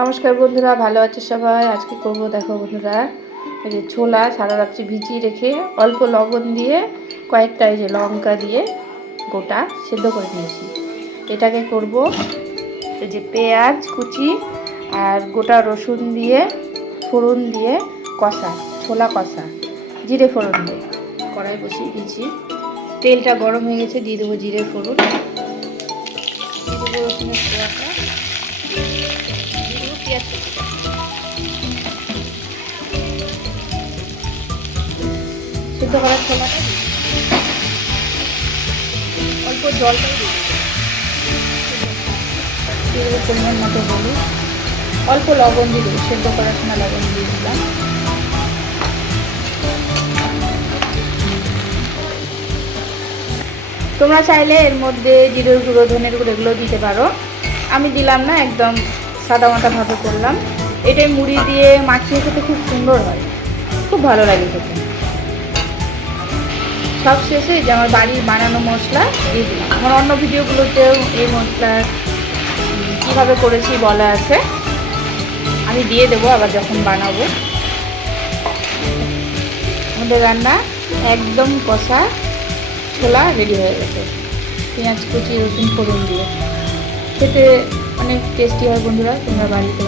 নমস্কার বন্ধুরা, ভালো আছে সবাই। আজকে করব দেখো বন্ধুরা, এই যে ছোলা সারা রাত্রি ভিজিয়ে রেখে অল্প লবণ দিয়ে কয়েকটা এই যে লঙ্কা দিয়ে গোটা সেদ্ধ করে নিয়েছি। এটাকে করব এই যে পেঁয়াজ কুচি আর গোটা রসুন দিয়ে ফোড়ন দিয়ে কষা, ছোলা কষা, জিরে ফোড়ন দিয়ে কড়াই বসিয়ে দিয়েছি। তেলটা গরম হয়ে গেছে, দিয়ে দেবো জিরে ফোড়ন, দিয়ে দেবো রসুনের কোয়াটা, পেঁয়াজ কুচিটা, সিদ্ধ করার ছোলাটা অল্প জলটাই দিয়ে দেবো, পরিমাণ মতো হলুদ, অল্প লবণ দিয়ে দেবো, সেদ্ধ করার সময় লবণ দিয়ে দিলাম। তোমরা চাইলে এর মধ্যে জিরের গুঁড়ো, ধনের গুঁড়ো এগুলো দিতে পারো, আমি দিলাম না, একদম সাদামাটাভাবে করলাম। এটাই মুড়ি দিয়ে মাখিয়ে খেতে খুব সুন্দর হয়, খুব ভালো লাগে খেতে। সব শেষে যে আমার বাড়ির বানানো মশলা দিয়ে দিলাম। আমার অন্য ভিডিওগুলোতেও এই মশলা কীভাবে করেছি বলা আছে, আমি দিয়ে দেবো আবার যখন বানাবো। আমাদের রান্না একদম কষা ছোলা রেডি হয়ে গেছে, পেঁয়াজ কুচি রসুন ফোড়ন দিয়ে। খেতে অনেক টেস্টি হয় বন্ধুরা, তোমরা বাড়িতে